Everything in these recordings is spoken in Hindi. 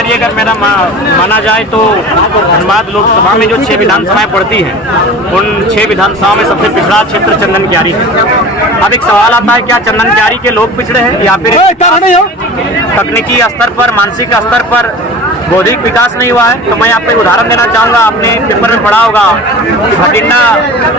क्यारी अगर मेरा माना जाए तो धनबाद लोकसभा में जो 6 विधानसभाएं पड़ती हैं, उन 6 विधानसभाओं में सबसे पिछड़ा क्षेत्र चंदन क्यारी है। अब एक सवाल आता है, क्या चंदन क्यारी के लोग पिछड़े हैं या फिर तकनीकी स्तर पर, मानसिक स्तर पर बौद्धिक विकास नहीं हुआ है? तो मैं आपको एक उदाहरण देना चाहूँगा। आपने पेपर में पढ़ा होगा भटिंडा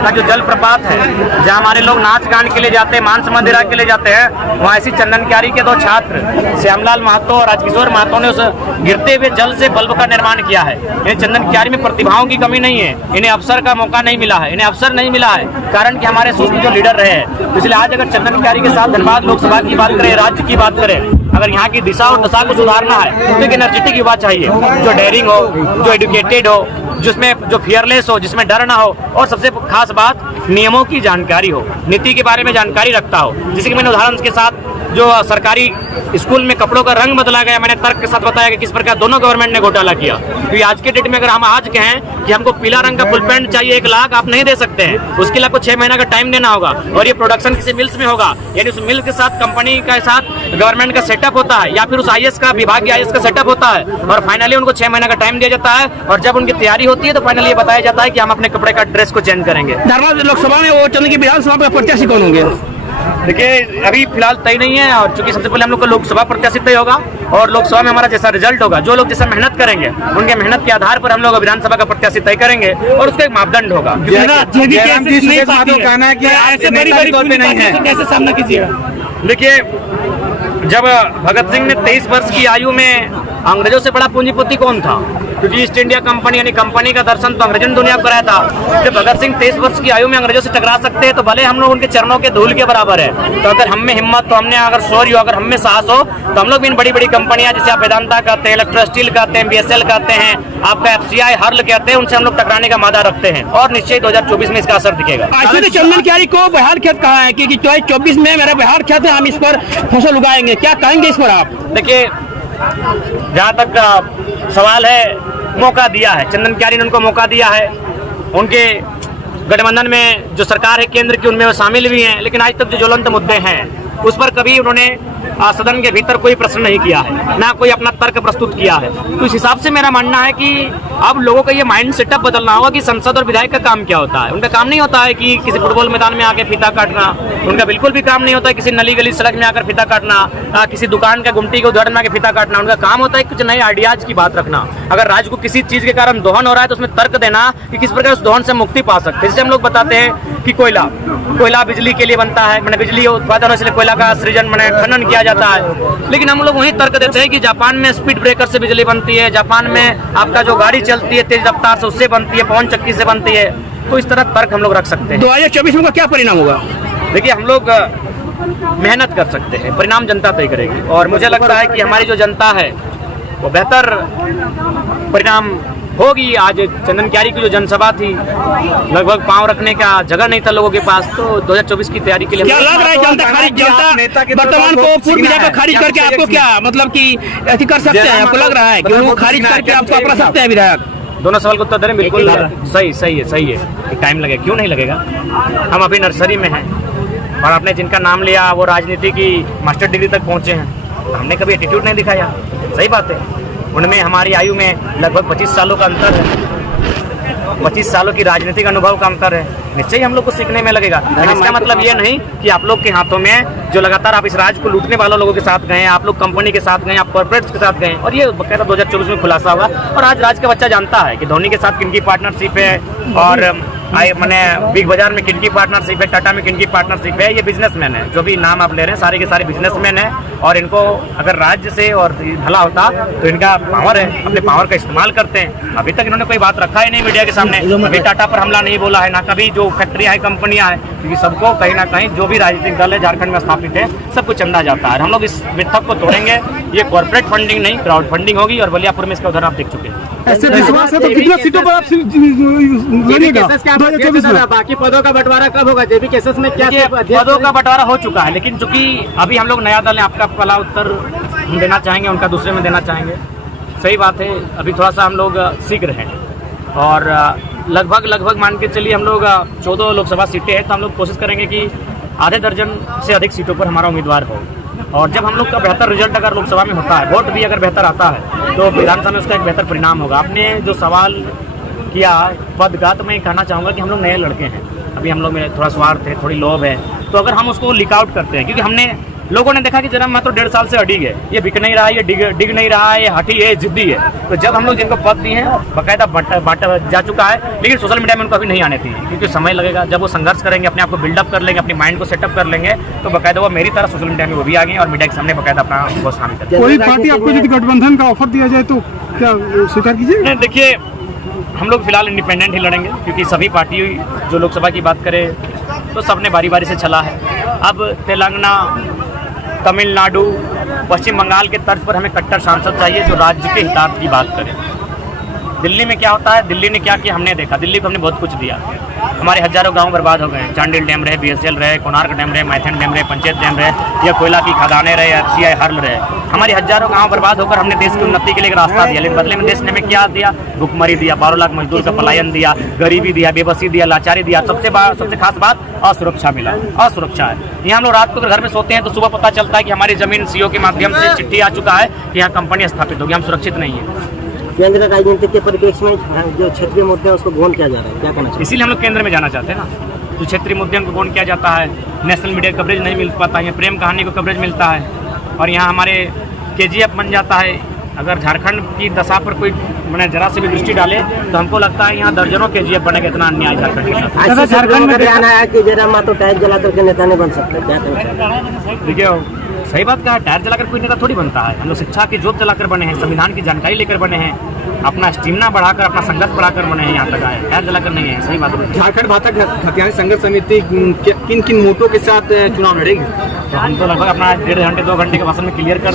का जो जलप्रपात है, जहाँ हमारे लोग नाच गान के लिए जाते हैं, मांस मंदिरा के लिए जाते हैं, वहाँ ऐसी चंदन क्यारी के 2 छात्र श्यामलाल महतो और राजकिशोर महतो ने उस गिरते हुए जल से बल्ब का निर्माण किया है। इन्हें चंदन क्यारी में प्रतिभाओं की कमी नहीं है, इन्हें अवसर का मौका नहीं मिला है, इन्हें अवसर नहीं मिला है, कारण कि हमारे सुस्त जो लीडर रहे हैं। इसलिए आज अगर चंदन क्यारी के साथ धनबाद लोकसभा की बात करें, राज्य की बात करें, अगर यहाँ की दिशा और दशा को सुधारना है तो एक एनर्जेटिक युवा चाहिए, जो डेयरिंग हो, जो एजुकेटेड हो, जिसमें जो फियरलेस हो, जिसमें डर ना हो, और सबसे खास बात नियमों की जानकारी हो, नीति के बारे में जानकारी रखता हो। जैसे कि मैंने उदाहरण के साथ जो सरकारी स्कूल में कपड़ों का रंग बदला गया, मैंने तर्क के साथ बताया कि किस प्रकार दोनों गवर्नमेंट ने घोटाला किया। क्योंकि आज के डेट में अगर हम आज कहें कि हमको पीला रंग का फुल पैंट चाहिए 1 लाख, आप नहीं दे सकते हैं, उसके लिए आपको 6 महीना का टाइम देना होगा, और ये प्रोडक्शन किसी मिल्स में होगा, यानी उस मिल के साथ कंपनी के साथ गवर्नमेंट का सेटअप होता है, या फिर उस IAS का विभागीय IAS का सेटअप होता है, और फाइनली उनको 6 महीना का टाइम दिया जाता है, और जब उनकी तैयारी होती है तो फाइनली ये बताया जाता है कि हम अपने कपड़े का ड्रेस को चेंज करेंगे। धनबाद लोकसभा में वो चंदन की विधानसभा में प्रत्याशी कौन होंगे? देखिए अभी फिलहाल तय नहीं है, और चूंकि सबसे पहले हम लोग को लोकसभा प्रत्याशी तय होगा, और लोकसभा में हमारा जैसा रिजल्ट होगा, जो लोग जैसा मेहनत करेंगे उनके मेहनत के आधार पर हम लोग विधानसभा का प्रत्याशी तय करेंगे, और उसका एक मापदंड होगा। कैसे सामना कीजिएगा? देखिए, जब भगत सिंह ने 23 वर्ष की आयु में अंग्रेजों से बड़ा पूंजीपति कौन था? क्योंकि ईस्ट इंडिया कंपनी यानी कंपनी का दर्शन तो अंग्रेजों ने दुनिया को कराया था। जब भगत सिंह 23 वर्ष की आयु में अंग्रेजों से टकरा सकते हैं, तो भले हम लोग उनके चरणों के धूल के बराबर है। तो अगर हम में हिम्मत, तो हमने अगर शौर्य, अगर हम में साहस हो, तो हम लोग भी इन बड़ी बड़ी कंपनियां, जैसे आप वेदांता कहते हैं, इलेक्ट्रो स्टील कहते हैं, BSL कहते हैं, आपका FCI हर्ल कहते हैं, उनसे हम लोग टकराने का मादा रखते हैं, और निश्चय 2024 में इसका असर दिखेगा। चंदन क्यारी को बिहार खेत कहा है कि 2024 में मेरा बिहार खेत है, हम इस पर फसल उगाएंगे, क्या कहेंगे इस पर आप? देखिए, जहाँ तक सवाल है, मौका दिया है चंदन क्यारी ने, उनको मौका दिया है। उनके गठबंधन में जो सरकार है केंद्र की, उनमें वो शामिल भी हैं, लेकिन आज तक जो ज्वलंत मुद्दे हैं उस पर कभी उन्होंने सदन के भीतर कोई प्रश्न नहीं किया है, ना कोई अपना तर्क प्रस्तुत किया है। तो इस हिसाब से मेरा मानना है कि अब लोगों का ये माइंड सेटअप बदलना होगा कि संसद और विधायक का काम क्या होता है। उनका काम नहीं होता है कि किसी फुटबॉल मैदान में आकर फीता काटना, उनका बिल्कुल भी काम नहीं होता है किसी नली गली सड़क में आकर फीता काटना, किसी दुकान का गुमटी के उदाहरण में आकर फीता काटना। उनका काम होता है कुछ नए आइडियाज की बात रखना। अगर राज्य को किसी चीज के कारण दोहन हो रहा है तो उसमें तर्क देना कि किस प्रकार उस दोहन से मुक्ति पा सकते हैं। जैसे हम लोग बताते हैं कि कोयला बिजली के लिए बनता है, मैंने बिजली उत्पादन, इसलिए कोयला का सृजन मैंने खनन किया जाता है, लेकिन हम लोग वही तर्क देते हैं कि जापान में स्पीड ब्रेकर से बिजली बनती है, जापान में आपका जो गाड़ी चलती है तेज रफ्तार से, उससे बनती है, पवन चक्की से बनती है। तो इस तरह तर्क हम लोग रख सकते हैं। 2024 में क्या परिणाम होगा? देखिए, हम लोग मेहनत कर सकते हैं, परिणाम जनता तय करेगी, और मुझे लगता है कि हमारी जो जनता है वो बेहतर परिणाम होगी। आज चंदन क्यारी की जो जनसभा थी, लगभग पांव रखने का जगह नहीं था लोगों के पास। तो 2024 की तैयारी के लिए क्या लग रहा है? जनता वर्तमान को पूर्व विधायक खारिज करके आपको क्या मतलब कि ऐसी कर सकते हैं? आपको लग रहा है कि वो खारिज करके आपको अपना सकते हैं विधायक? दोनों सवाल को उत्तर दे रहे हैं। बिल्कुल सही है। टाइम लगेगा, क्यों नहीं लगेगा? हम अभी नर्सरी में हैं, और आपने जिनका नाम लिया वो राजनीति की मास्टर डिग्री तक पहुंचे हैं। हमने कभी एटीट्यूड नहीं दिखाया, सही बात है। उनमें हमारी आयु में लगभग 25 सालों का अंतर है, 25 सालों की राजनीतिक अनुभव का अंतर है। निश्चय ही हम लोग को सीखने में लगेगा। इसका मतलब ये नहीं कि आप लोग के हाथों में जो लगातार आप इस राज्य को लूटने वालों लोगों के साथ गए, आप लोग कंपनी के साथ गए, आप कॉर्पोरेट्स के साथ गए, और ये बकायदा 2024 में खुलासा होगा। और आज राज्य का बच्चा जानता है कि धोनी के साथ किनकी पार्टनरशिप है, और मैंने बिग बाजार में किनकी पार्टनरशिप है, टाटा में किनकी पार्टनरशिप है। ये बिजनेसमैन है, जो भी नाम आप ले रहे हैं सारे के सारे बिजनेसमैन हैं, और इनको अगर राज्य से और भला होता तो इनका पावर है, अपने पावर का इस्तेमाल करते हैं। अभी तक इन्होंने कोई बात रखा ही नहीं मीडिया के सामने। अभी टाटा पर हमला नहीं बोला है, ना कभी जो फैक्ट्रियाँ हैं, कंपनियाँ हैं, क्योंकि सबको कहीं ना कहीं जो भी राजनीतिक दल है झारखंड में स्थापित है, सबको चंदा जाता है। हम लोग इस मिथक को तोड़ेंगे। ये कॉर्पोरेट फंडिंग नहीं, क्राउड फंडिंग होगी, और बलियापुर में इसका उदाहरण आप देख चुके हैं। ऐसे विश्वास है तो कितना सीटों पर आप लड़िएगा? 2024 में बाकी पदों का बंटवारा कब होगा? जेबी केसेस में क्या पदों का बंटवारा हो चुका है, लेकिन चूंकि अभी हम लोग नया दल है, आपका पहला उत्तर हम देना चाहेंगे, उनका दूसरे में देना चाहेंगे। सही बात है, अभी थोड़ा सा हम लोग सीख रहे हैं, और लगभग मान के चलिए हम लोग 14 लोकसभा सीटें हैं, तो हम लोग कोशिश करेंगे कि आधे दर्जन से अधिक सीटों पर हमारा उम्मीदवार हो। और जब हम लोग का बेहतर रिजल्ट अगर लोकसभा में होता है, वोट भी अगर बेहतर आता है, तो विधानसभा में उसका एक बेहतर परिणाम होगा। आपने जो सवाल किया पद का, तो मैं कहना चाहूँगा कि हम लोग नए लड़के हैं, अभी हम लोग में थोड़ा स्वार्थ है, थोड़ी लोभ है, तो अगर हम उसको लीक आउट करते हैं, क्योंकि हमने लोगों ने देखा कि जरा मैं तो 1.5 साल से अड़िग है, ये बिक नहीं रहा है, ये डिग नहीं रहा है, ये हठी है, जिद्दी है। तो जब हम लोग जिनको पद दिए हैं, बाकायदा बांटा जा चुका है, लेकिन सोशल मीडिया में उनको अभी नहीं आने चाहिए, क्योंकि समय लगेगा। जब वो संघर्ष करेंगे, अपने आप को बिल्डअप कर लेंगे, अपनी माइंड को सेटअप कर लेंगे, तो बाकायदा वो मेरी तरह सोशल मीडिया में वो भी आ गए और मीडिया के सामने बाकायदा अपना बहुत शामिल करेंगे। कोई पार्टी आपको यदि गठबंधन का ऑफर दिया जाए तो क्या स्वीकार कीजिए? नहीं, देखिए, हम लोग फिलहाल इंडिपेंडेंट ही लड़ेंगे, क्योंकि सभी पार्टी जो लोकसभा की बात करें तो सबने बारी बारी से चला है। अब तेलंगाना, तमिलनाडु, पश्चिम बंगाल के तर्ज पर हमें कट्टर सांसद चाहिए जो राज्य के हितार्थ की बात करे। दिल्ली में क्या होता है, दिल्ली ने क्या किया हमने देखा। दिल्ली को हमने बहुत कुछ दिया, हमारे हजारों गांव बर्बाद हो गए। चांडिल डैम रहे, BSL रहे, कोणार्क डैम रहे, मैथन डैम रहे, पंचायत डैम रहे, या कोयला की खदानें रहे, FCI हर्ल रहे। हमारे हजारों गांव बर्बाद होकर हमने देश की उन्नति के लिए एक रास्ता दिया, लेकिन बदले में देश ने हमें क्या दिया? भुखमरी दिया, 12 लाख मजदूर का पलायन दिया, गरीबी दिया, बेबसी दिया, लाचारी दिया। सबसे खास बात असुरक्षा मिला, असुरक्षा है। यहाँ हम लोग रात को अगर घर में सोते हैं तो सुबह पता चलता है कि हमारी जमीन CO के माध्यम से चिट्ठी आ चुका है कि यहाँ कंपनी स्थापित होगी, हम सुरक्षित नहीं है। केंद्र राजनीति के परिप्रेक्ष्य में जो क्षेत्रीय मुद्दे हैं उसको गौण किया जा रहा है, क्या कहना चाहिए? इसीलिए हम लोग केंद्र में जाना चाहते हैं ना। जो क्षेत्रीय मुद्दों को गौण किया जाता है, नेशनल मीडिया कवरेज नहीं मिल पाता है, प्रेम कहानी को कवरेज मिलता है, और यहाँ हमारे KGF बन जाता है। अगर झारखंड की दशा पर कोई मैंने जरा से भी दृष्टि डाले तो हमको लगता है यहाँ दर्जनों KGF बनेगा, इतना अन्याय झारखंड के साथ। आज झारखंड में बयान आया कि जयराम मातो टायर जलाकर के नेता नहीं बन सकते, क्या कहना? देखिए, सही बात कहा, टायर जलाकर कोई नेता थोड़ी बनता है। हम लोग शिक्षा की जोत जलाकर बने हैं, संविधान की जानकारी लेकर बने हैं, अपना स्टेमिना बढ़ाकर, अपना संघर्ष बढ़ाकर बने हैं, यहाँ तक आए। टायर जलाकर नहीं है, सही बात है। झारखंड भाजपा खतियानी संघर्ष समिति किन किन मोटों के साथ चुनाव लड़ेगी? तो हम तो लगभग अपना 1.5 घंटे 2 घंटे के भाषण में क्लियर कर